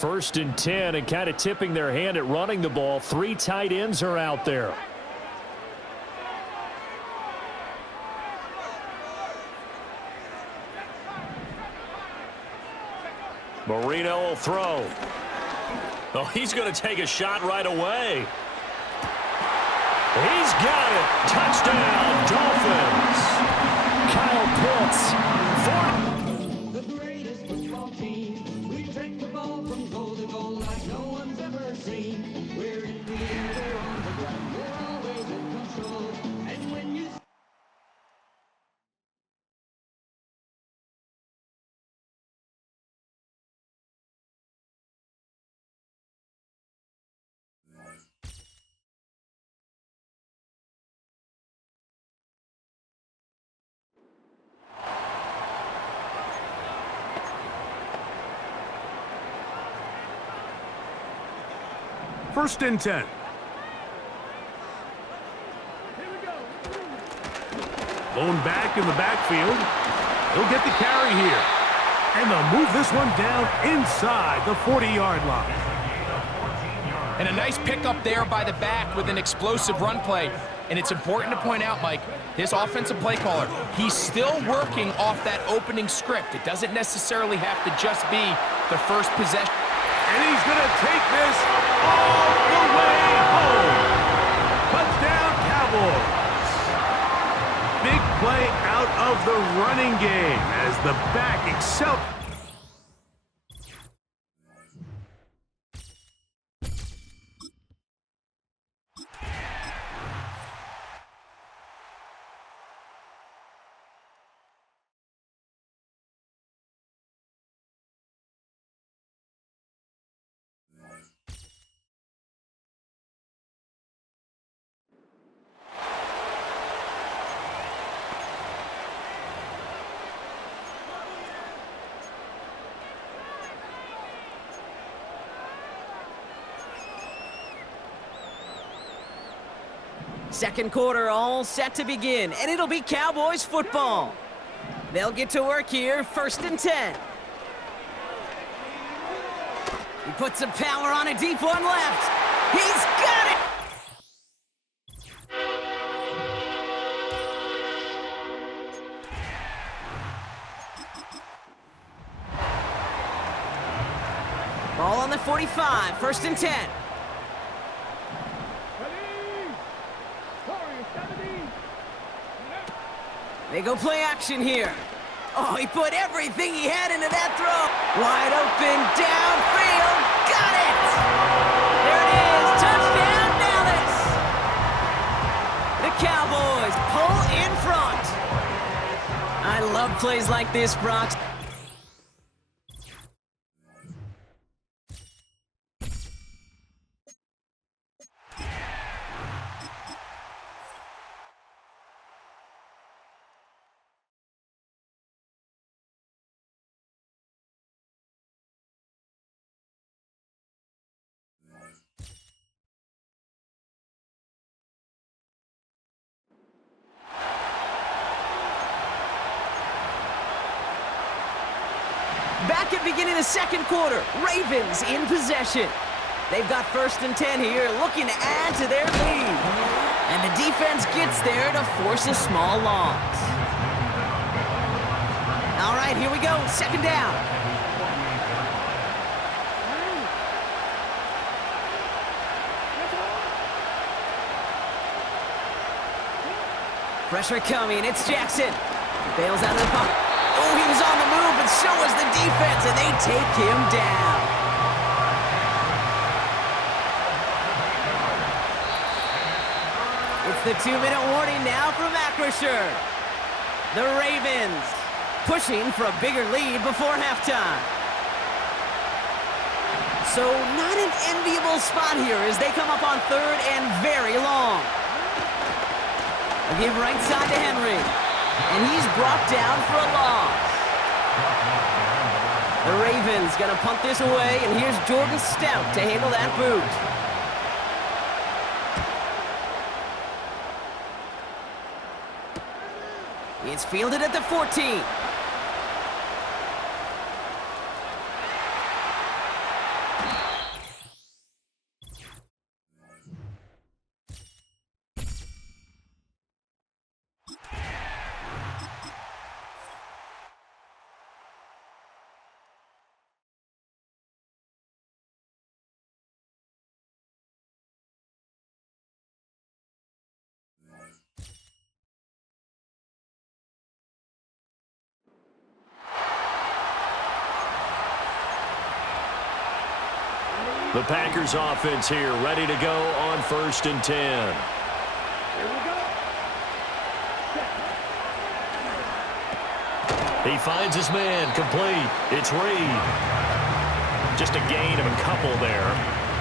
First and 10, and kind of tipping their hand at running the ball. 3 tight ends are out there. Marino will throw. Oh, he's going to take a shot right away. He's got it. Touchdown, Dolphins. Kyle Pitts. The greatest football team. We take the ball from goal to goal like no one's ever seen. We're in the air, we're on the ground, we're always in control. And when you First and 10. Lone back in the backfield. He'll get the carry here. And they'll move this one down inside the 40-yard line. And a nice pickup there by the back with an explosive run play. And it's important to point out, Mike, his offensive play caller, he's still working off that opening script. It doesn't necessarily have to just be the first possession. And he's going to take this all the way home. Touchdown, Cowboys. Big play out of the running game as the back excels. Second quarter all set to begin, and it'll be Cowboys football. They'll get to work here, first and 10. He puts some power on a deep one left. He's got it! Ball on the 45, first and 10. They go play action here. Oh, he put everything he had into that throw. Wide open, downfield. Got it! There it is. Touchdown, Dallas! The Cowboys pull in front. I love plays like this, Brock. Back at beginning of the second quarter, Ravens in possession. They've got first and 10 here, looking to add to their lead. And the defense gets there to force a small loss. All right, here we go, second down. Pressure coming, it's Jackson. Bails out of the pocket. Oh, he was on the move, but so was the defense, and they take him down. It's the 2-minute warning now from Acrisure. The Ravens pushing for a bigger lead before halftime. So not an enviable spot here as they come up on third and very long. A give right side to Henry. And he's brought down for a loss. The Ravens gonna punt this away, and here's Jordan Stout to handle that boot. It's fielded at the 14. 2 The Packers offense here, ready to go on 1st and 10. He finds his man, complete. It's Reed. Just a gain of a couple there,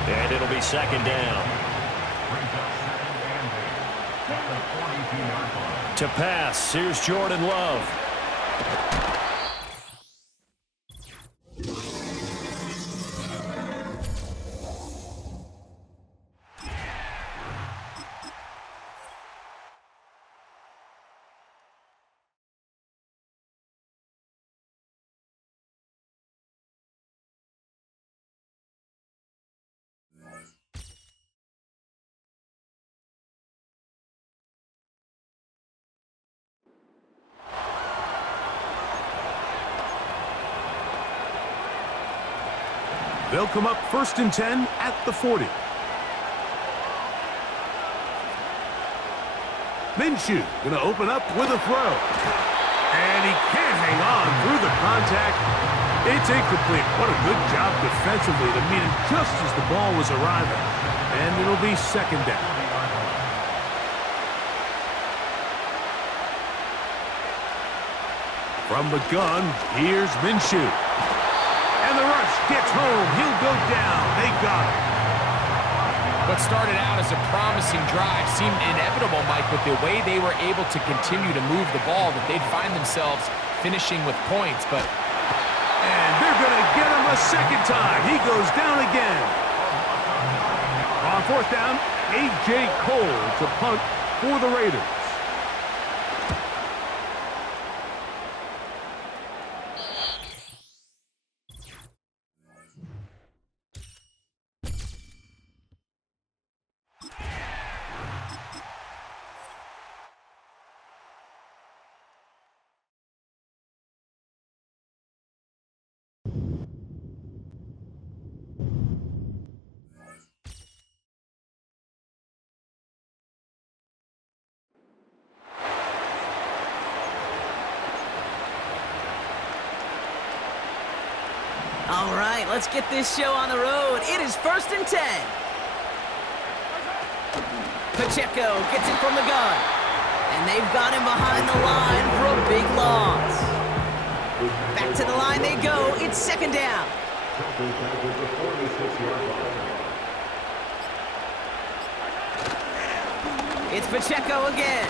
and it'll be 2nd down. To pass, here's Jordan Love. They'll come up 1st and 10 at the 40. Minshew going to open up with a throw. And he can't hang on through the contact. It's incomplete. What a good job defensively to meet him just as the ball was arriving. And it'll be 2nd down. From the gun, here's Minshew. And the rush gets home. He'll go down. They got him. What started out as a promising drive seemed inevitable, Mike, with the way they were able to continue to move the ball, that they'd find themselves finishing with points. And they're going to get him a 2nd time. He goes down again. On 4th down, A.J. Cole to punt for the Raiders. All right, let's get this show on the road. It is 1st and 10. Pacheco gets it from the gun. And they've got him behind the line for a big loss. Back to the line they go. It's 2nd down. It's Pacheco again.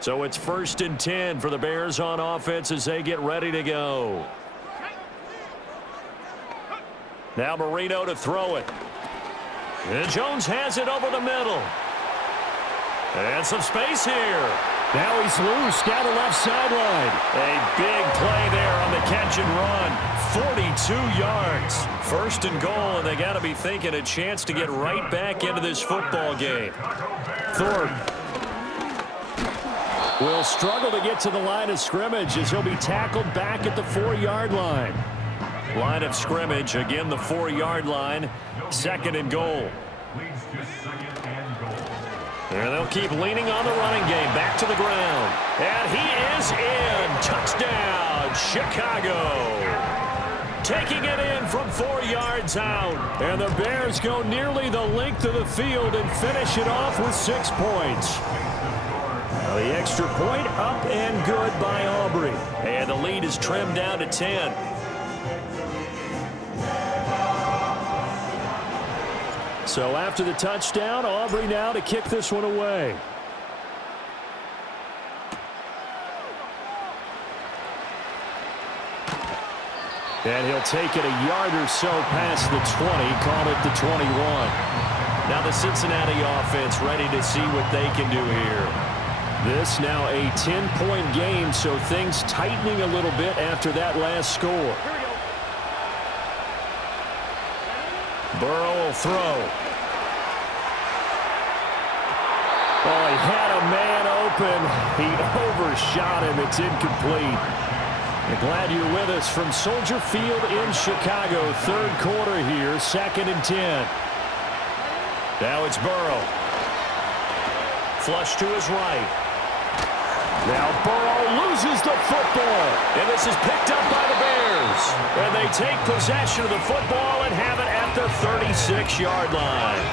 So it's 1st and 10 for the Bears on offense as they get ready to go. Now Marino to throw it. And Jones has it over the middle. And some space here. Now he's loose down the left sideline. A big play there on the catch and run. 42 yards. 1st and goal, and they got to be thinking a chance to get right back into this football game. Thorpe will struggle to get to the line of scrimmage as he'll be tackled back at the 4-yard line. Line of scrimmage, again the 4-yard line, 2nd and goal. And they'll keep leaning on the running game, back to the ground. And he is in. Touchdown, Chicago. Taking it in from 4 yards out. And the Bears go nearly the length of the field and finish it off with 6 points. The extra point up and good by Aubrey. And the lead is trimmed down to 10. So after the touchdown, Aubrey now to kick this one away. And he'll take it a yard or so past the 20, call it the 21. Now the Cincinnati offense ready to see what they can do here. This now a 10-point game, so things tightening a little bit after that last score. Burrow will throw. Oh, he had a man open. He overshot him. It's incomplete. I'm glad you're with us from Soldier Field in Chicago. Third quarter here, 2nd and 10. Now it's Burrow. Flush to his right. Now Burrow loses the football. And this is picked up by the Bears. And they take possession of the football and have it at the 36-yard line.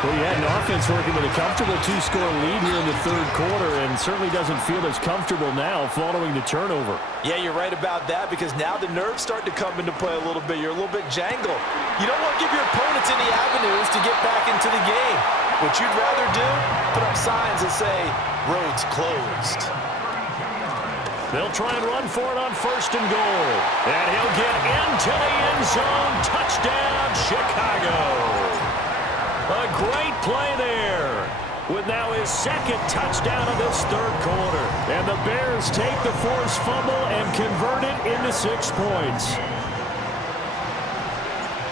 Well, you had an offense working with a comfortable 2-score lead here in the third quarter and certainly doesn't feel as comfortable now following the turnover. Yeah, you're right about that because now the nerves start to come into play a little bit. You're a little bit jangled. You don't want to give your opponents any avenues to get back into the game. What you'd rather do, put up signs that say, roads closed. They'll try and run for it on 1st and goal. And he'll get into the end zone. Touchdown, Chicago. A great play there with now his 2nd touchdown of this third quarter. And the Bears take the forced fumble and convert it into 6 points.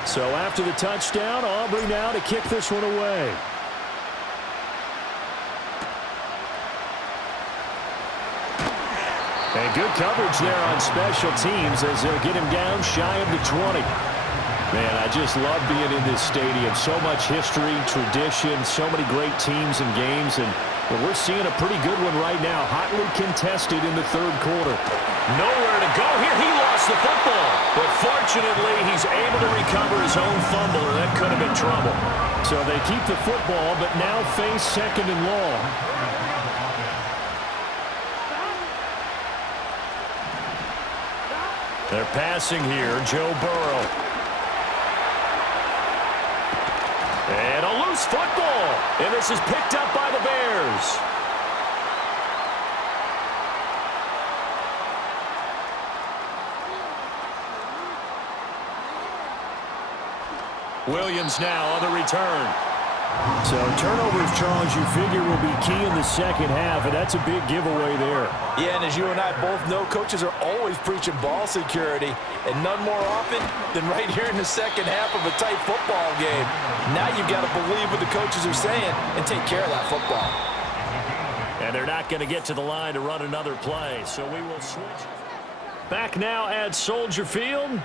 So after the touchdown, Aubrey now to kick this one away. And good coverage there on special teams as they'll get him down shy of the 20. Man, I just love being in this stadium. So much history, tradition, so many great teams and games. And we're seeing a pretty good one right now. Hotly contested in the third quarter. Nowhere to go here. He lost the football. But fortunately, he's able to recover his own fumble, or that could have been trouble. So they keep the football, but now face 2nd and long. They're passing here. Joe Burrow. And a loose football. And this is picked up by the Bears. Williams now on the return. So turnovers, Charles, you figure will be key in the second half, and that's a big giveaway there. Yeah, and as you and I both know, coaches are always preaching ball security, and none more often than right here in the second half of a tight football game. Now you've got to believe what the coaches are saying and take care of that football. And they're not going to get to the line to run another play, so we will switch. Back now at Soldier Field.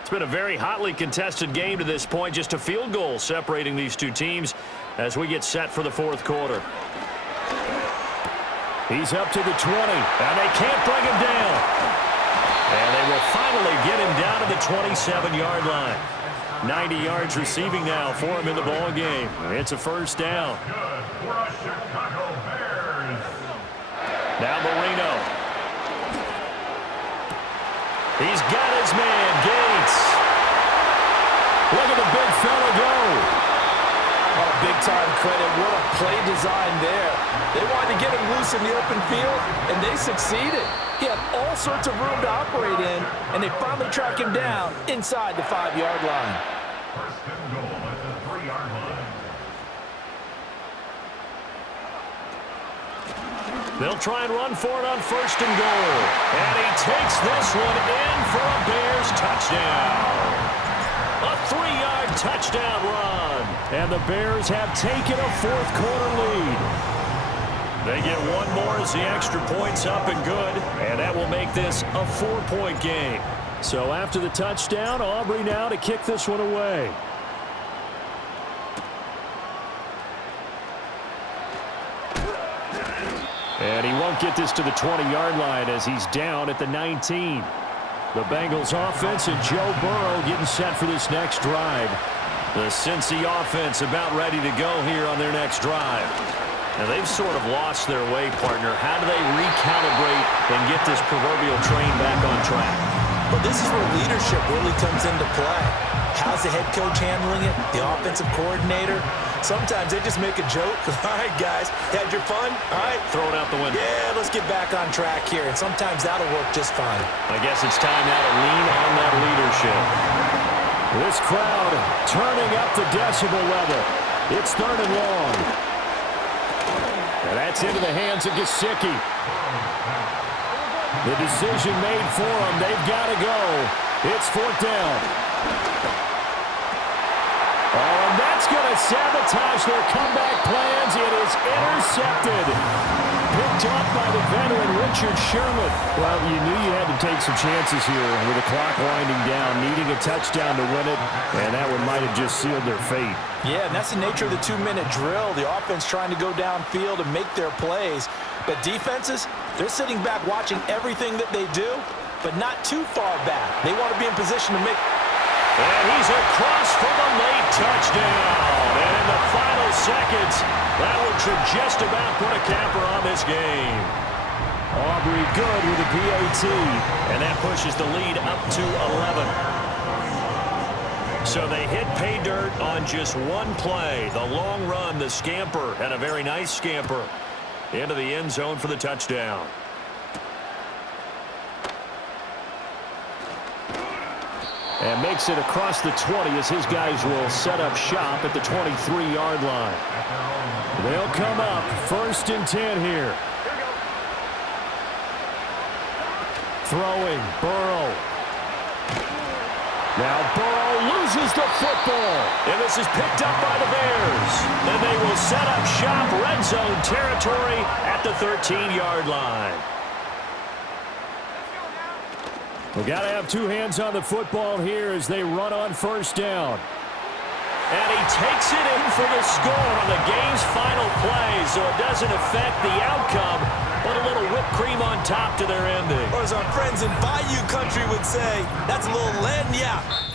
It's been a very hotly contested game to this point. Just a field goal separating these two teams as we get set for the fourth quarter. He's up to the 20, and they can't bring him down. And they will finally get him down to the 27-yard line. 90 yards receiving now for him in the ball game. It's a first down. Now Marino. He's got his man, Gates. Look at the big fella go. Oh, big-time credit. What a play design there. They wanted to get him loose in the open field, and they succeeded. He had all sorts of room to operate in, and they finally track him down inside the 5-yard line. First and goal at the 3-yard line. They'll try and run for it on 1st and goal. And he takes this one in for a Bears touchdown. A 3-yard touchdown run. And the Bears have taken a fourth quarter lead. They get one more as the extra point's up and good. And that will make this a 4-point game. So after the touchdown, Aubrey now to kick this one away. And he won't get this to the 20-yard line as he's down at the 19. The Bengals offense and Joe Burrow getting set for this next drive. The Cincy offense about ready to go here on their next drive. Now they've sort of lost their way, partner. How do they recalibrate and get this proverbial train back on track? But this is where leadership really comes into play. How's the head coach handling it? The offensive coordinator? Sometimes they just make a joke. All right, guys, had your fun? All right. Throw it out the window. Yeah, let's get back on track here, and sometimes that'll work just fine. I guess it's time now to lean on that leadership. This crowd turning up the decibel level. It's 3rd and long. And that's into the hands of Gesicki. The decision made for them. They've got to go. It's 4th down. Oh, and that's going to sabotage their comeback plans. It is intercepted. Picked up by the veteran Richard Sherman. Well, you knew you had to take some chances here with the clock winding down, needing a touchdown to win it, and that one might have just sealed their fate. Yeah, and that's the nature of the 2-minute drill. The offense trying to go downfield and make their plays. But defenses, they're sitting back watching everything that they do, but not too far back. They want to be in position to make... And he's across for the late touchdown. And in the final seconds, that one should just about put a capper on this game. Aubrey good with a PAT. And that pushes the lead up to 11. So they hit pay dirt on just one play. The long run, the scamper, and a very nice scamper into the end zone for the touchdown. And makes it across the 20 as his guys will set up shop at the 23-yard line. They'll come up 1st and 10 here. Throwing, Burrow. Now Burrow loses the football. And this is picked up by the Bears. And they will set up shop, red zone territory at the 13-yard line. We've got to have 2 hands on the football here as they run on 1st down. And he takes it in for the score on the game's final play, so it doesn't affect the outcome, but a little whipped cream on top to their ending. Or as our friends in Bayou Country would say, that's a little lagniappe.